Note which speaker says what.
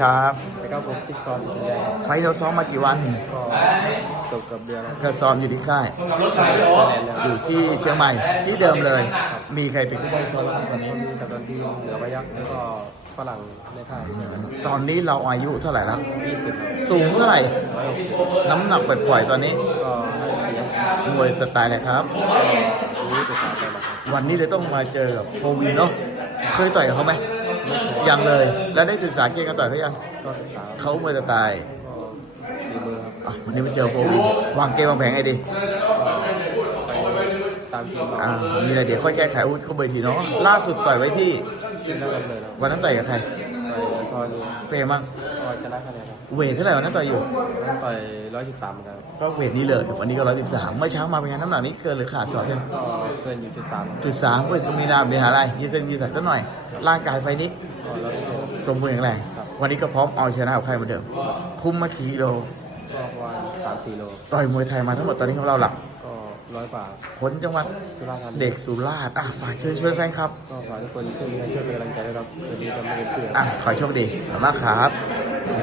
Speaker 1: ครับ
Speaker 2: แล้วก็ผมติ๊กซอสสีแดง
Speaker 1: ไฟท์เราซ้อมมากี่วัน
Speaker 2: ก็เกือบเกือบเดือนแล้ว
Speaker 1: ก็ซ้อมอยู่ที่ค่าย อยู่ที่เชียงใหม่ที่เดิมเลย มีใครเป็นผู้บังคับ
Speaker 2: ตอนนี้กับตอนที่เหลือพยักแล้วก็ฝรั่งในค่าย
Speaker 1: ตอนนี้เราอายุเท่าไหร่แล้ว
Speaker 2: ยี่สิบ
Speaker 1: สูงเท่าไหร่
Speaker 2: ร้อยหกสิบ
Speaker 1: น้ำหนักปล่อยๆตอนนี้
Speaker 2: ก็ให้เสียง
Speaker 1: มวยสไตล์อะไรครับ
Speaker 2: รู้ติดตามไปแล้วครับ
Speaker 1: วันนี้เลยต้องมาเจอกับโฟวินเนาะ เคยต่อยกับเขาไหม ยังเลย แล้วได้ศึกษาเกมการต่อยเขายัง
Speaker 2: ก็ศึกษา
Speaker 1: เขามวยสไตล์
Speaker 2: ก็ฝีมือครับ
Speaker 1: อะวันนี้มาเจอโฟวินวางเกมวางแผนไงดี
Speaker 2: ก็ไปตามเกม
Speaker 1: อ่า
Speaker 2: เรา
Speaker 1: มีอะไรเดี๋ยวค่อยแก้ไขอุ้ยเข้าไปทีเนาะล่าสุดต่อยไว้ที่
Speaker 2: ขึ้นแล้วกันเลยครับ
Speaker 1: วันนั้นต่อยกับใคร
Speaker 2: ไปแล้วก็นี่
Speaker 1: เปรมั่ง
Speaker 2: ก็ชนะคะแนนครับ
Speaker 1: เวทเท่าไหร่วันนั้นต่อยอยู่
Speaker 2: แล้วต่อยร้อยสิบสามครับ
Speaker 1: ก็เวทนี้เลย วันนี้ก็ร้อยสิบสามเมื่อเช้ามาเป็นไงน้ำหนักนี้เกินหรือขาดสอบยัง
Speaker 2: ก็เกินอยู่จุดสาม
Speaker 1: จุดสามเวทก็มีนามเรียนหาอะไรยืดเส้นยืดสายสักหน่อย ร่างกายไฟนี้
Speaker 2: ก็ร้อยเปอร์เซ็นต์
Speaker 1: สมบูรณ์แข็งแรง วันนี้ก็พร้อมเอาชนะกับใครเหมือนเดิม คุ้มมากี่กิโล
Speaker 2: ก็ประมาณสามสี่โล
Speaker 1: ต่อยมวยไทยมาทั้งหมดตอนนี้ของเราหลัก
Speaker 2: ก็ ร้อยกว่า
Speaker 1: ผลจังหวัด
Speaker 2: สุราษฎร์ธานี
Speaker 1: เด็กสุราษฎร์อะฝากเชิญชวนแฟนครับ
Speaker 2: ก็ขอให้ทุกคนช่วยช่วยเป็นกำลังใจด้วยครับคืนนี้จะไม่เป็นเพื่อน
Speaker 1: อะขอให้โชคดีขอบคุณมากครับ